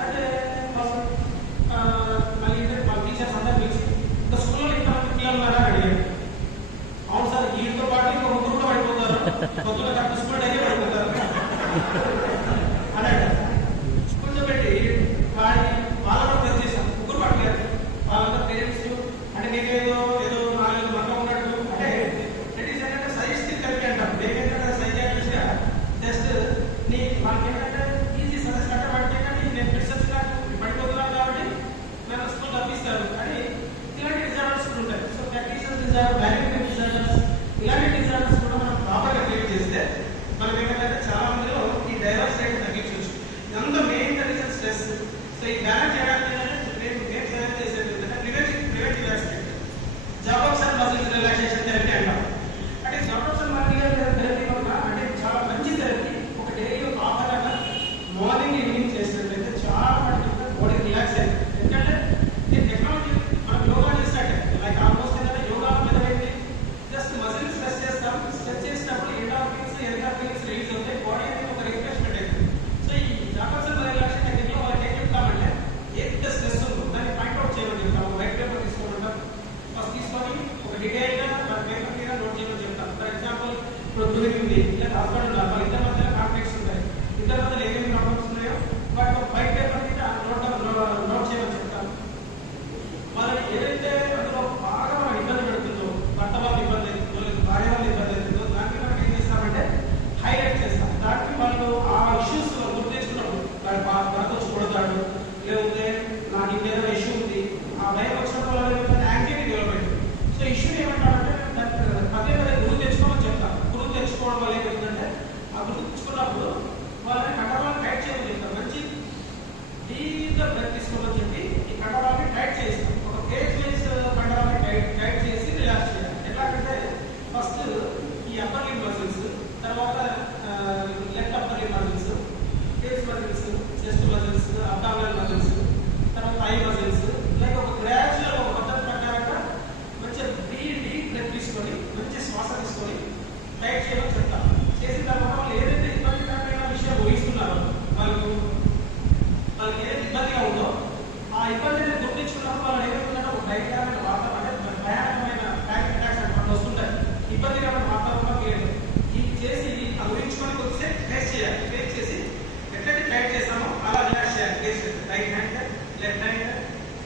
అయితే మళ్ళీ వాళ్ళ టీచర్స్ అందరూ పిలిచి ఇంకా స్కూల్లో ఇంతమంది పిల్లలు ఉన్నారా అడిగారు. అవును సార్, వీటితో పాటు ఇంకో ముగ్గురు కూడా పడిపోతారు, పొద్దున కరెక్ట్ స్కూల్ అయితే పడిపోతారు అన్నట్టు కూర్చోబెట్టి వాళ్ళ టెస్ట్ చేశాం. ముగ్గురు పడలేదు. వాళ్ళంతా పేరెంట్స్ అంటే మీకు ఏదో 4 మంది ఉన్నట్టు అంటే ఏంటంటే సైన్స్ థెరపీ అంటారు. ఏమేంటంటే సైకాట్రిస్ట్ గా జస్ట్ వాళ్ళకి ఏంటంటే ఈ బ్యాలెన్స్ చేయడానికి నేను సజెస్ట్ చేసేది ఏంటంటే preventive aspect job option muscle relaxation therapy అంటాం. అంటే జాబ్ ఆప్షన్ మజిల్ థెరపీ వల్ల అంటే చాలా మంచి థెరపీ. ఒక డైలీ ఒక half an hour morning evening చేసినట్లయితే చాలా మటుకు బాడీ రిలాక్స్ అయింది. ఎందుకంటే ఈ టెక్నాలజీ మనం యోగా చేసినట్టే లైక్ ఆల్మోస్ట్ ఏంటంటే yoga method just muscle stretch చేస్తాం. స్ట్రెచ్ చేసినప్పుడు ఎండార్ఫిన్స్ రిలీజ్ అవుతాయి. బాడీ అనేది ఒక రిఫ్రెష్మెంట్ అవుతుంది. సో ఈ జాబ్ ఆప్షన్ రిలాక్సేషన్ టెక్నిక్ లో వాళ్ళకి ఏం చెప్తామంటే ఎంత స్ట్రెస్ ఉందో దాన్ని పాయింట్అవుట్ చేయమని చెప్తాము. వైట్ పేపర్ తీసుకోవడం ఫస్ట్ తీసుకొని ఒక డీటెయిల్గా పేపర్ మీద నోట్ చేయమని చెప్తాం. ఫర్ ఎగ్జాంపుల్ ఇప్పుడు గృహిణి ఉంది లేదా హస్బెండ్ ఉన్నారు, వాళ్ళ ఇద్దరి మధ్యలో కాన్ఫ్లిక్ట్స్ ఉంటాయి. ఇద్దరి మధ్యలో ఏమేమి ప్రాబ్లమ్స్ ఉన్నాయో వాటి ఒక వైట్ పేపర్ మీద నోట్ చేయమని చెప్తాం. వాళ్ళని ఏదైతే అందులో బాగా మనం ఇబ్బంది పెడుతుందో, భర్త వాళ్ళు ఇబ్బంది అవుతుందో లేదా భార్య వాళ్ళు ఇబ్బంది అవుతుందో దానికి మనం ఏం చేస్తామంటే హైలైట్ చేస్తాం. దానికి వాళ్ళు ఆ ఇష్యూస్ గుర్తు తెచ్చుకున్నప్పుడు వాడు భర్త వచ్చి కొడతాడు లేకపోతే నాకు ఇంకేదైనా ఇష్యూ ఉంది ఆ భయం వచ్చినప్పుడు వాళ్ళు యాంగ్జైటీ డెవలప్ అవుతుంది. సో ఇష్యూ ఏమంటారంటే పదే పదే గుర్తు తెచ్చుకోమని చెప్తాం. గుర్తు తెచ్చుకోవడం వల్ల ఏమవుతుందంటే ఆ గుర్తు తెచ్చుకున్నప్పుడు వాళ్ళని కండరాలను టైట్ చేయమని చెప్తాం. మంచి డీప్గా బ్రెత్ తీసుకోమని చెప్పి ఈ కండరాలని టైట్ చేస్తాం. ఒక కేజ్ వైజ్ కండరాలని టైట్ చేసి రిలాక్స్ చేయాలి. ఎట్లాగంటే ఫస్ట్ ఈ అప్పర్ లింబ్ మజిల్స్, తర్వాత left upper limb muscles, face muscles, chest muscles, abdominal muscles, తర్వాత థై మజిల్స్, లైక్ ఒక గ్రాడ్యువల్ ఒక పద్ధతి ప్రకారంగా మంచిగా డీప్ బ్రెత్ తీసుకొని మంచి శ్వాస తీసుకొని టైట్ చేయమని చెప్తాం. చేసిన తర్వాత వాళ్ళు ఏదైతే ఇబ్బందికరమైన విషయం ఊహిస్తున్నారో వాళ్ళకి ఏదైతే ఇబ్బందిగా ఉందో ఆ ఇబ్బందిని గుర్తించుకున్నప్పుడు వాళ్ళు ఏదైతుందంటే ఒక భయంకరమైన వాతావరణం అంటే భయానకమైన ప్యానిక్ అటాక్స్ అంటే వస్తుంటాయి. ఇబ్బందికరమైన వాతావరణం ఇది చేసి అది ఊహించుకొని కొద్దిసేపు ఫేస్ చేయాలి. ఫేస్ చేసి ఎట్లయితే టైట్ చేస్తామో అలా రిలాక్స్ చేయాలి. Face right hand, left hand,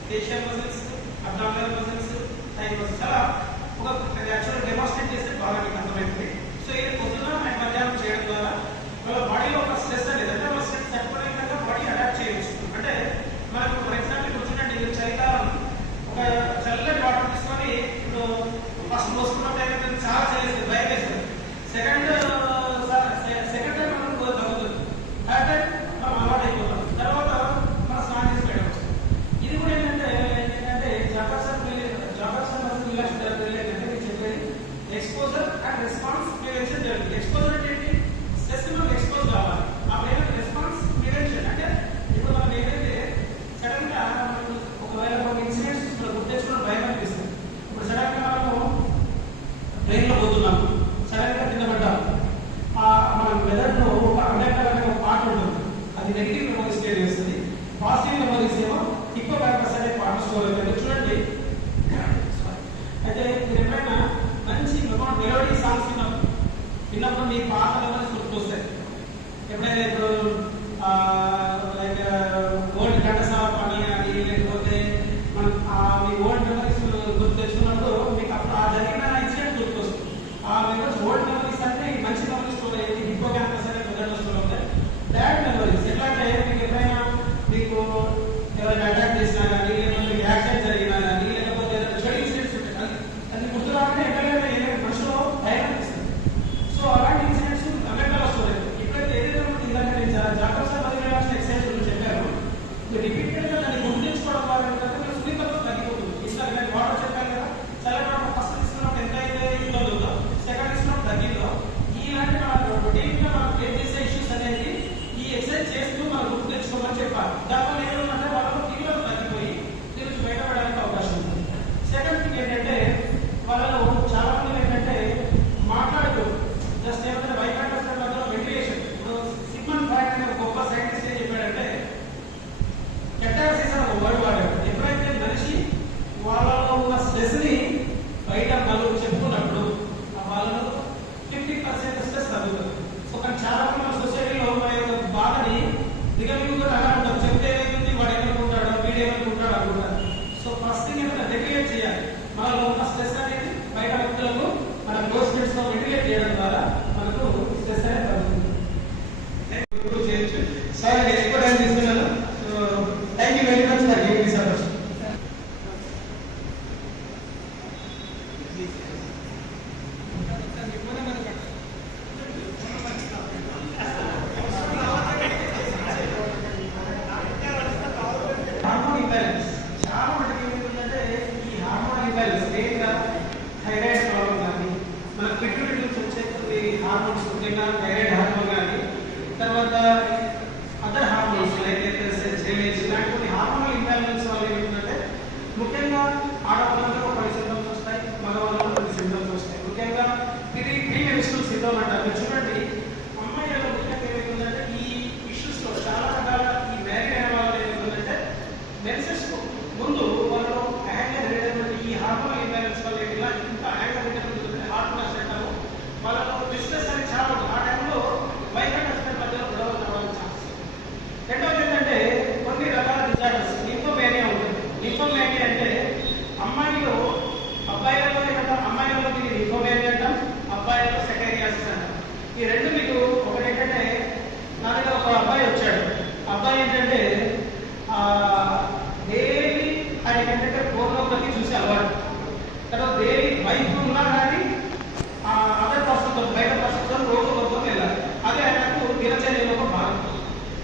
facial muscles, abdominal muscles, thigh muscles అలా ఒక యాక్చువల్ డెమాన్స్ట్రేట్ చేస్తే బాగా మీకు అర్థమవుతుంది. సో ఇది పొద్దున అండ్ మధ్యాహ్నం చేయడం ద్వారా వాళ్ళ బాడీలో ఒక స్ట్రెస్ అనేది అంటే వాళ్ళ స్ట్రెస్ తక్కువ విధంగా బాడీ అడాప్ట్ చేయవచ్చు. అంటే మనకు ఫర్ ఎగ్జాంపుల్ కూర్చుంటే మీరు చలికాలం ఒక చల్లటి వాటర్ తీసుకొని ఇప్పుడు ఫస్ట్ మోసుకున్నప్పుడు ఏమైతే చాలా చలిస్తుంది, భయం వేస్తుంది. సెకండ్ టైం మనకు తగ్గుతుంది, థర్డ్ టైం మనం అలవాటు అయిపోతాం. తర్వాత మనం స్నానం చేసి బయటకు వస్తాం. ఇది కూడా ఏంటంటే జాగ్రత్త రిలాక్స్ ఏంటంటే మీరు చెప్పేది ఎక్స్పోజర్ అండ్ రెస్పాన్స్ ప్రివెన్షన్ జరుగుతుంది. ఎక్స్పోజర్ అంటే ఏంటి? స్ట్రెస్ మనం ఎక్స్పోజ్ కావాలి. అప్పుడు ఏంటంటే రెస్పాన్స్ ప్రివెన్షన్ అంటే ఇప్పుడు మనం ఏదైతే సడన్ గా ఒకవేళ ఒక ఇన్సిడెంట్స్ గుర్తు తెచ్చుకుని భయం అనిపిస్తుంది. ఇప్పుడు సడన్ గా మనము ట్రైన్ లో పోతున్నాం, సడన్ గా కింద పడ్డాం. మన మెదడులో ఒక అనే ఒక పార్ట్ ఉంటుంది, అది నెగిటివ్ మెమరీస్ క్రియేట్ చేస్తుంది. పాజిటివ్ మెమరీస్ ఏమో ఎక్కువ 5% పార్ట్ స్టోర్ అవుతుంది. చూడండి, అయితే మీరు ఎప్పుడైనా మంచి మెలోడీ సాంగ్స్ విన్నప్పుడు మీ పాత మెమరీస్ గుర్తుకొస్తాయి. ఎప్పుడైనా ఇప్పుడు లైక్ ఓల్డ్ ఘంటసాల పని అని లేకపోతే మన మీ ఓల్డ్ మెమరీస్ గుర్తు తెచ్చుకున్నప్పుడు మీకు అప్పుడు ఆ జరిగిన ఇన్సిడెంట్ గుర్తుకొస్తుంది. ఆ మెమరీస్ ఓల్డ్ మెమరీస్ అంటే మంచి మెమరీస్ స్టోర్ అయ్యింది, హిప్పో క్యాంపస్ అనే మెదడులో స్టోర్ అవుతాయి. బ్యాడ్ మెమరీస్ ఎట్లా అంటే మీకు ఎప్పుడైనా మీకు ఎవరైనా అటాక్ చేసినా కానీ లేకపోతే యాక్సిడెంట్ జరిగినా కానీ లేకపోతే చెడు ఇన్సిడెంట్స్ ఉంటాయి, అది గుర్తు రాగానే ఎక్కడైనా ఏదైనా మనిషిలో భయం అనిపిస్తుంది. సో అలాంటి ఇన్సిడెంట్స్ అమెరికాలో స్టోర్ అవుతాయి. ఇప్పుడైతే ఏదైతే మనకి ఇందాక నేను జాగ్రత్త ఎక్సైజ్ గురించి చెప్పాను, రిపీటెడ్ గా దాన్ని గుర్తు తెచ్చుకోవడం ద్వారా ఏంటంటే సున్నితత్వం తగ్గిపోతుంది. ఇందాక నేను వాటర్ చెప్పాను కదా, చల్లటి వాటర్ ఫస్ట్ తీసుకున్నప్పుడు ఎంత అయితే ఇబ్బంది ఉందో సెకండ్ తీసుకున్నప్పుడు తగ్గిందో ఇలాంటి రొటీన్ గా మనం ఫేస్ చేసే ఇష్యూస్ అనేది ఈ ఎక్సైజ్ చేస్తూ మనం గుర్తు తెచ్చుకోమని చెప్పాలి. దానివల్ల ఏమంటే వాళ్ళలో తీవ్రత తగ్గిపోయి దీని నుంచి బయటపడడానికి అవకాశం ఉంటుంది. సెకండ్ థింగ్ ఏంటంటే వాళ్ళలో చాలా మంది ఏంటంటే మాట్లాడుతూ జస్ట్ ఏమంటే వైకాంటస్ మధ్యలో వెంటిలేషన్. ఇప్పుడు సిగ్మండ్ ఫ్రాయిడ్ అనే గొప్ప సైంటిస్ట్ ఏం చెప్పాడంటే కెటార్సిస్ అనే ఒక వర్డ్ వాడాడు. ఎప్పుడైతే మనిషి వాళ్ళలో ఉన్న స్ట్రెస్ ని బయట నలుగురు చెప్పుకున్నప్పుడు వాళ్ళలో 50% స్ట్రెస్ తగ్గుతుంది. సో కానీ చాలా మంది మన సొసైటీలో మన యొక్క బాధని దిగమిగుగా ఉంటారు. చెప్తే ఏదైతుంది వాడు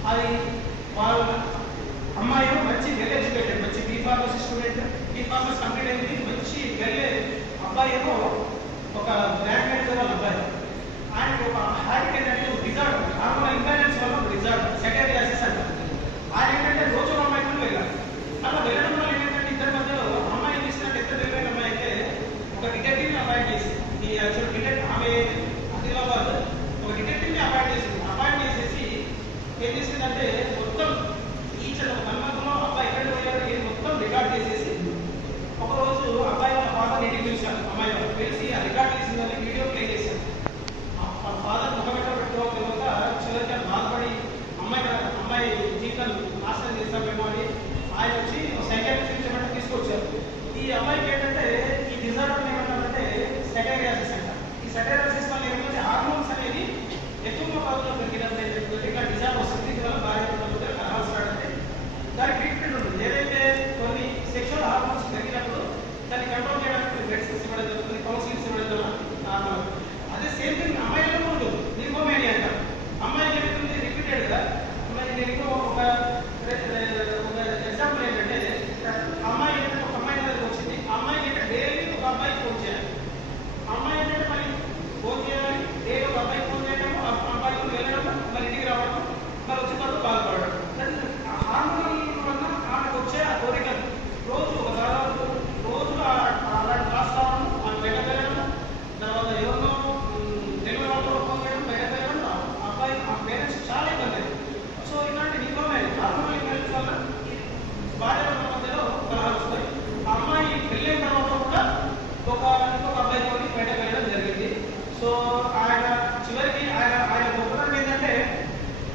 అది వాళ్ళ అమ్మాయి ఏమో మంచి వెల్ ఎడ్యుకేటెడ్, మంచి బీఫార్మసీ స్టూడెంట్, బీఫార్మసీ కంప్లీట్ అయింది, మంచి వెళ్ళే అబ్బాయి ఏమో ఒక బ్యాంక్ మేనేజర్ వాళ్ళ అబ్బాయి. ఆయన ఒక హ్యాబిట్ ఏంటంటే రిజార్ట్ హార్మోనల్ ఇంబ్యాలెన్స్ వల్ల రిజార్ట్ సెక్రటరీ అంటారు. ఆయన ఏంటంటే రోజు అమ్మాయితో వెళ్ళాలి. అలా వెళ్ళడం వల్ల ఏంటంటే ఇద్దరి మధ్యలో అమ్మాయి ఏం చేసినట్టు ఎంత తెలివైన అమ్మాయి అయితే ఒక డిటెక్టివ్ని అపాయింట్ చేసి, ఈ యాక్చువల్ డిటెక్టివ్ ఆమె ఆదిలాబాద్ ఒక డిటెక్టివ్ని అపాయింట్ చేసింది. అపాయింట్ చేసేసి ఏం చేసిందంటే మొత్తం ఈచ్ ఒక కన్వర్లో అబ్బాయి ఎక్కడ పోయాడు ఏది మొత్తం రికార్డ్ చేసేసి ఒకరోజు అబ్బాయి వాళ్ళ ఫాదర్ ఇంటికి పిలిచారు. అమ్మాయి వాళ్ళు పిలిచి ఆ రికార్డ్ చేసిందని వీడియో ప్లే చేశారు. వాళ్ళ ఫాదర్ ముఖమెట్ట పెట్టుకోగలక చివరికి బాధపడి అమ్మాయి జీవితం నాశనం చేస్తామేమో అని ఆయన వచ్చి సైకాట్రిస్ట్ చెప్పండి తీసుకొచ్చారు. ఈ అమ్మాయికి ఏంటంటే ఈ డిజార్డర్ ఏమంటారంటే సెక్రటరీ అంట. ఈ సెక్రటరీ వల్ల ఏమంటే హార్మోన్స్ అనేది ఎక్కువ మోతాదులో పెరిగినంత ఇట్లా డిజార్డర్ వస్తుంది. దీనివల్ల భార్య కలహాల్సినాడంటే దానికి ట్రీట్మెంట్ ఉంటుంది. ఏదైతే కొన్ని సెక్షువల్ హార్మోన్స్ పెరిగినప్పుడు దాన్ని కంట్రోల్ చేయడానికి మెడిసిన్స్ ఇవ్వడం జరుగుతుంది, కౌన్సిలింగ్స్ ఇవ్వడం జరుగుతుంది నార్మల్. అదే సేమ్ థింగ్ అమ్మాయిలో ఉంటుంది. నికోమేనియా అంటారు. అమ్మాయికి ఏమవుతుంది రిపీటెడ్గా నేను ఒక ఎగ్జాంపుల్ ఏంటంటే అమ్మాయి ఏంటంటే ఒక అమ్మాయి దగ్గరికి వచ్చింది. ఆ అమ్మాయికి ఏంటంటే డైలీ ఒక అబ్బాయికి ఫోన్ చేయాలి. అమ్మాయి ఏంటంటే మరి ఫోన్ చేయాలి, డైలీ ఒక అబ్బాయికి ఫోన్ చేయడము, అబ్బాయికి వెళ్ళడము, మరి ఇంటికి రావడం, మరి వచ్చిన తర్వాత బాధపడడం. హార్మోనల్ వల్ల ఆమెకు వచ్చే ఆ కోరికలు రోజు ఒక దాదాపు రోజు అలాంటి క్లాస్ రావడం, ఆమె బయట వెళ్ళడం, తర్వాత ఎవరినో డెలివరీ వాళ్ళు ఫోన్ చేయడం, బయట వెళ్ళడం, అబ్బాయి ఆ పేరెంట్స్ చాలా ఇబ్బంది అయింది. సో ఇలాంటి నికోమేనియా హార్మోనల్ ఇంబ్యాలెన్స్ వల్ల భార్య మధ్యలో కలహాలు వస్తాయి. ఆ అమ్మాయి వెళ్ళిన తర్వాత కూడా ఇంకొక అబ్బాయితో బయట వెళ్ళడం జరిగింది. సో ఆయన చివరికి ఆయన గొప్పతనం ఏంటంటే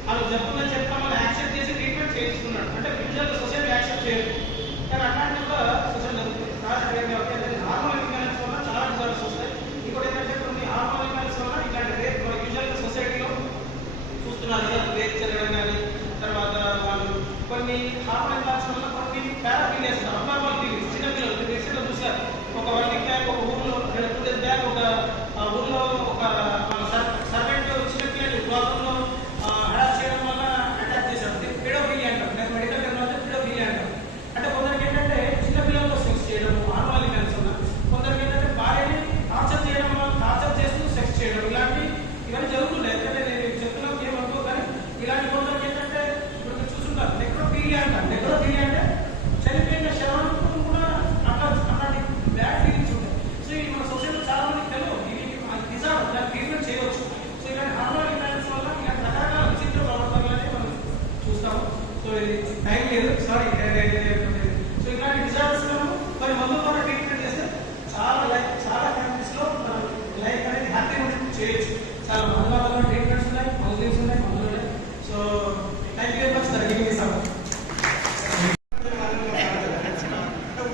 వాళ్ళు జబ్బులని చెప్తాం వాళ్ళు యాక్సెప్ట్ చేసి ట్రీట్మెంట్ చేయించుకున్నాడు. అంటే యూజువల్గా సొసైటీ యాక్సెప్ట్ చేయదు, కానీ అట్లాంటి కూడా సొసైటీ జరుగుతుంది. హార్మోనల్ ఇంబ్యాలెన్స్ వల్ల చాలా డిజార్డర్స్ వస్తాయి. ఇంకోటి ఏంటంటే కొన్ని హార్మోనల్ ఇంబ్యాలెన్స్ వల్ల ఇట్లాంటి రేప్ యూజువల్గా సొసైటీలో చూస్తున్నారు కదా, రేప్ జరగడం కానీ, తర్వాత వాళ్ళు కొన్ని హార్మోనల్ ఇంబ్యాలెన్స్ వల్ల కొన్ని పారాఫీలియాస్ అబ్నార్మల్ ఫీలింగ్స్ చిన్నపిల్లలు రీసెంట్గా చూశారు. ఒక 1 week బ్యాక్ ఒక ఊర్లో 2 days బ్యాక్ ఒక ఊర్లో ఒక సర్వెంట్ చిన్నపిల్లలు బాత్రూంలో హరాస్ చేయడం వల్ల అటాక్ చేశారు. పెడోఫిలియా అంటారు. నాకు మెడికల్ టెర్మినాలజీ పెడోఫిలియా అంటారు. అంటే కొందరికి ఏంటంటే చిన్నపిల్లలతో సెక్స్ చేయడం హార్మోనల్ ఇంబ్యాలెన్స్ వల్ల, కొందరికి ఏంటంటే భార్యని టార్చర్ చేయడం వల్ల టార్చర్ చేస్తూ సెక్స్ చేయడం, ఇవన్నీ జరుగుతున్నాయి. ఎందుకంటే నేను చెప్తున్నాను ఏమనుకో, కానీ ఇలాంటి కొందరికి ఏంటంటే ఇప్పుడు మీరు చూస్తుంటారు నెక్రోఫిలియా అంటారు. నెక్రోఫిలియా అంటే చనిపోయిన శవానికి కూడా అట్లాంటి బ్యాడ్ ఫీలింగ్స్ ఉంటాయి. సో ఇది మన సొసైటీలో చాలా మందికి తెలియదు. ఇది డిజార్డర్, దాన్ని ట్రీట్మెంట్ చేయవచ్చు. సో ఇలాంటి హార్మోనల్ ఇంబ్యాలెన్స్ వల్ల ఇలాంటి రకరకాల విచిత్ర ప్రవర్తనలనే మనం చూస్తాము. సో ఇది టైం లేదు, సారీ. సో ఇలాంటి డిజార్డర్స్ కొన్ని మందుల ద్వారా ట్రీట్మెంట్ చేస్తే చాలా కంట్రీస్లో మనం లైఫ్ అనేది హ్యాపీ చేయొచ్చు. చాలా మందుల ట్రీట్మెంట్స్ ఉన్నాయి, కౌన్సిలింగ్స్ ఉన్నాయి, మందులు ఉన్నాయి. So thank you very much for giving me support.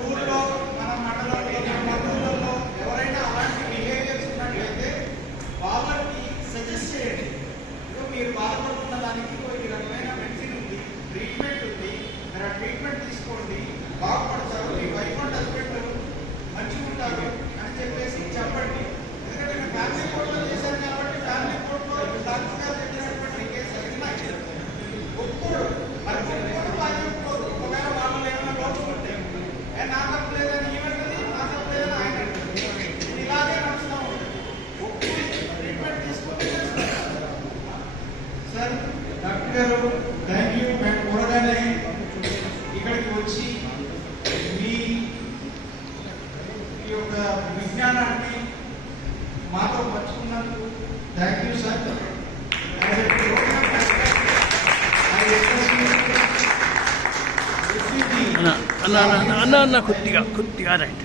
ఊర్లో మన మండలంలో మన బంధువులలో ఎవరైనా అలాంటి బిహేవియర్స్ ఉన్నట్లయితే వాళ్ళకి సజెస్ట్ చేయండి. ఇప్పుడు మీరు బాధపడుతున్న దానికి ఈ రకమైన మెడిసిన్ ఉంది, ట్రీట్మెంట్ ఉంది, మీరు ఆ ట్రీట్మెంట్ తీసుకోండి, బాగుపడతారు, మీ వైఫ్ అండ్ హస్బెండ్ మంచిగా ఉంటారు అని చెప్పేసి చెప్పండి. ఎందుకంటే నేను ఫ్యామిలీ కోర్టులో చేశాను కాబట్టి ఫ్యామిలీ కోర్టులో డాక్టర్ గారు చెప్పినటువంటి కేసులు ఉన్నాయి. ఒప్పుకోడు మరి ఒప్పుకోడు బాగా ఒప్పుకోదు. ఒకవేళ వాళ్ళు ఏమైనా లోపుకుంటే నా తప్పు లేదని ఈమెంటది, నా తప్పు లేదని ఆయన ఇలాగే నడుస్తూ ఉంటుంది. ఒప్పుకుని ట్రీట్మెంట్ తీసుకొని సార్ డాక్టర్ గారు థ్యాంక్ యూ. మేము కూరగానే ఇక్కడికి వచ్చి మీ యొక్క విజ్ఞానాన్ని మాతో పంచుకున్నందుకు థ్యాంక్ యూ సార్. అన్న కొద్దిగా రైట్.